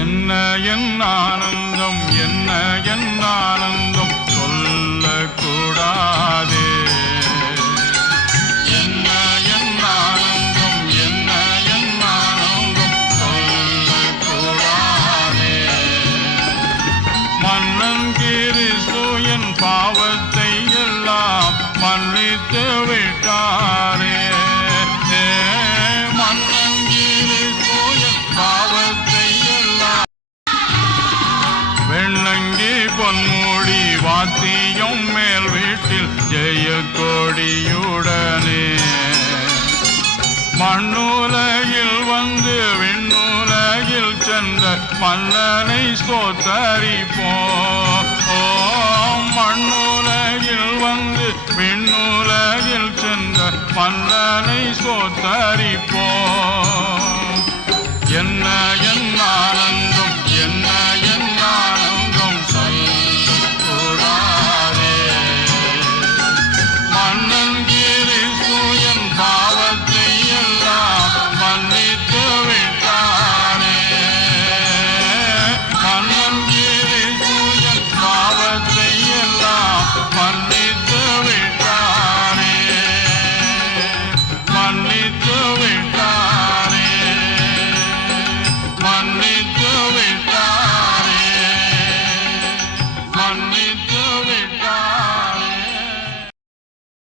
என்ன என் ஆனந்தம், என்ன என் ஆனந்தம் சொல்லக்கூடாதே. என்ன என் ஆனந்தம், என்ன என் ஆனந்தம் சொல்லக்கூடாதே. மன்னன் கிறிஸ்து என் பாவத்தை எல்லாம் மன்னித்து விட்டாரே. மன்னன் கிறிஸ்து என் பாவத்தை எல்லாம் வெண்ணங்கி பொன்மூடி வாத்தியம் மேல் வீட்டில் ஜெய கொடியுடனே மண்ணுலகில் வந்து விண்ணுலகில் சென்ற மன்னனை ஸ்தோத்தரிப்போம். மண்ணுலகில் வந்து விண்ணுலகில் சென்ற மன்னனை ஸ்தோத்தரிப்போம். என்ன